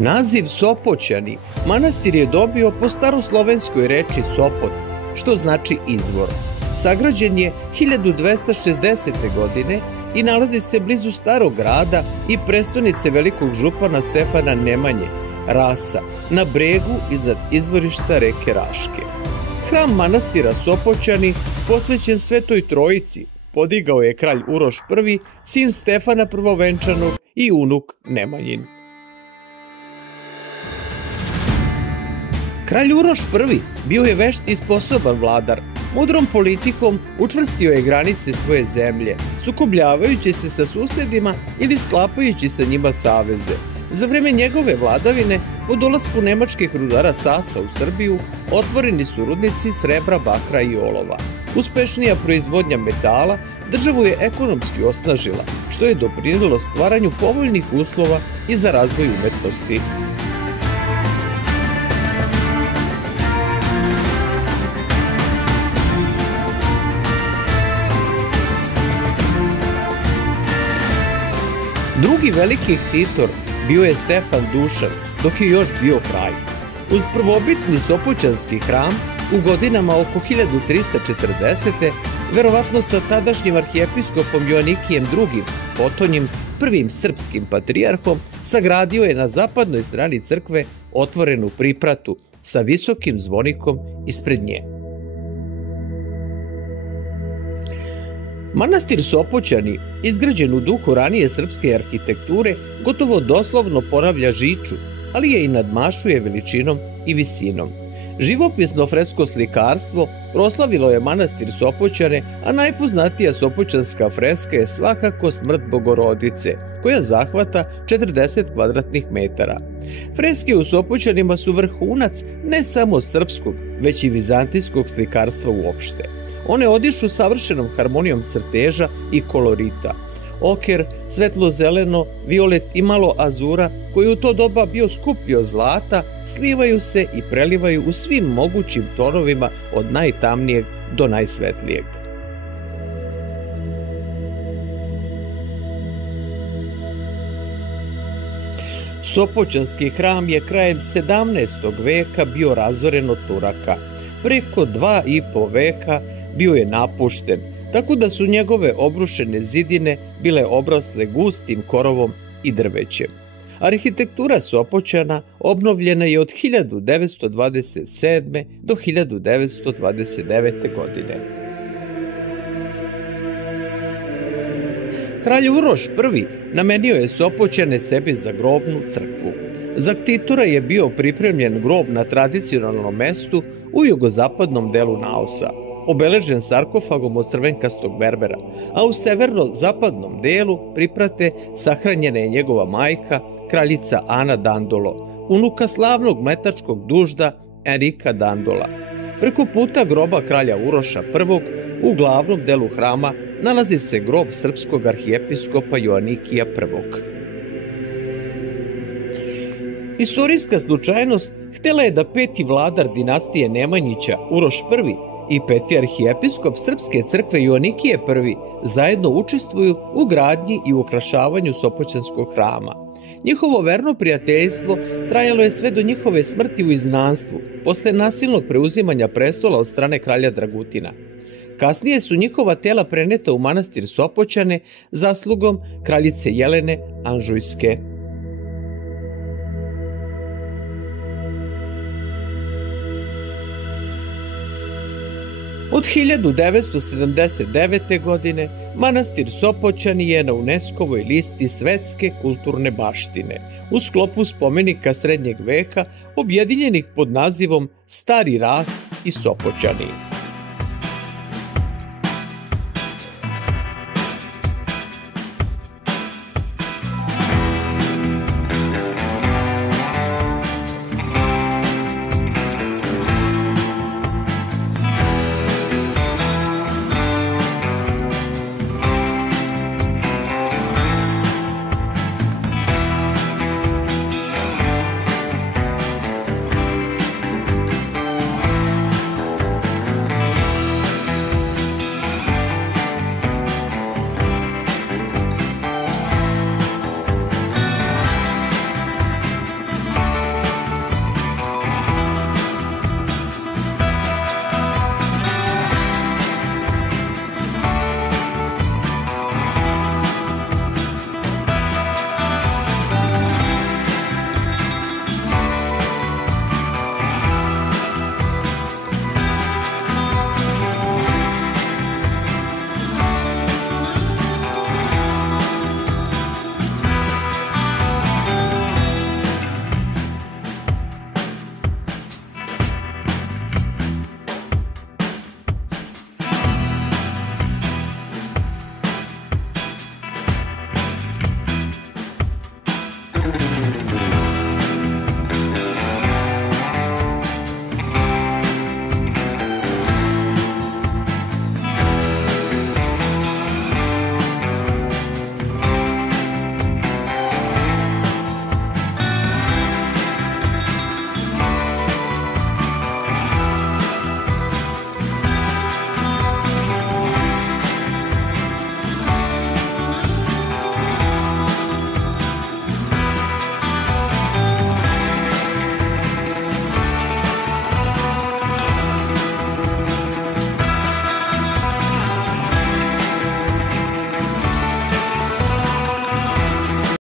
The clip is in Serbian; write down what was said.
Naziv Sopoćani manastir je dobio po staroslovenskoj reči Sopot, što znači izvor. Sagrađen je 1260. godine i nalazi se blizu starog grada i prestonice velikog župana Stefana Nemanje, Rasa, na bregu iznad izvorišta reke Raške. Hram manastira Sopoćani, posvećen Svetoj Trojici, podigao je kralj Uroš I, sin Stefana Prvovenčanog i unuk Nemanjin. Kralj Uroš I bio je vešt i sposoban vladar. Mudrom politikom učvrstio je granice svoje zemlje, sukobljavajući se sa susedima ili sklapajući sa njima saveze. Za vreme njegove vladavine, po dolasku nemačkih rudara Sasa u Srbiju, otvoreni su rudnici srebra, bakra i olova. Uspešnija proizvodnja metala državu je ekonomski osnažila, što je doprinelo stvaranju povoljnih uslova i za razvoj umetnosti. Drugi veliki ktitor bio je Stefan Dušan, dok je još bio kralj. Uz prvobitni Sopoćanski hram u godinama oko 1340. verovatno sa tadašnjim arhijepiskopom Joanikijem II. Potonjim, prvim srpskim patrijarhom, sagradio je na zapadnoj strani crkve otvorenu pripratu sa visokim zvonikom ispred nje. Manastir Sopoćani, izgrađen u duhu ranije srpske arhitekture, gotovo doslovno ponavlja Žiču, ali je i nadmašuje veličinom i visinom. Živopisno fresko slikarstvo proslavilo je manastir Sopoćane, a najpoznatija sopoćanska freska je svakako Smrt Bogorodice, koja zahvata 40 kvadratnih metara. Freske u Sopoćanima su vrhunac ne samo srpskog, već i vizantijskog slikarstva uopšte. One odišu savršenom harmonijom crteža i kolorita. Oker, svetlo-zeleno, violet i malo azura, koji u to doba bio skuplji od zlata, slivaju se i prelivaju u svim mogućim tonovima od najtamnijeg do najsvetlijeg. Sopoćanski hram je krajem 17. veka bio razoren od Turaka. Preko 2,5 veka bio je napušten, tako da su njegove obrušene zidine bile obrasle gustim korovom i drvećem. Arhitektura Sopoćana obnovljena je od 1927. do 1929. godine. Kralj Uroš I namenio je Sopoćane sebi za grobnu crkvu. Za ktitora je bio pripremljen grob na tradicionalnom mestu u jugozapadnom delu naosa, obeležen sarkofagom od crvenkastog merbera, a u severno-zapadnom delu priprate sahranjena je njegova majka, kraljica Ana Dandolo, unuka slavnog mletačkog dužda Enrika Dandola. Preko puta groba kralja Uroša I u glavnom delu hrama nalazi se grob srpskog arhijepiskopa Joanikija I. Istorijska slučajnost htela je da peti vladar dinastije Nemanjića, Uroš I, i peti arhijepiskop Srpske crkve Joanikije I zajedno učestvuju u gradnji i ukrašavanju Sopoćanskog hrama. Njihovo verno prijateljstvo trajalo je sve do njihove smrti u izgnanstvu, posle nasilnog preuzimanja prestola od strane kralja Dragutina. Kasnije su njihova tela preneta u manastir Sopoćane zaslugom kraljice Jelene Anžujske. Od 1979. godine manastir Sopoćani je na UNESCO-voj listi svetske kulturne baštine u sklopu spomenika srednjeg veka objedinjenih pod nazivom Stari Ras i Sopoćani.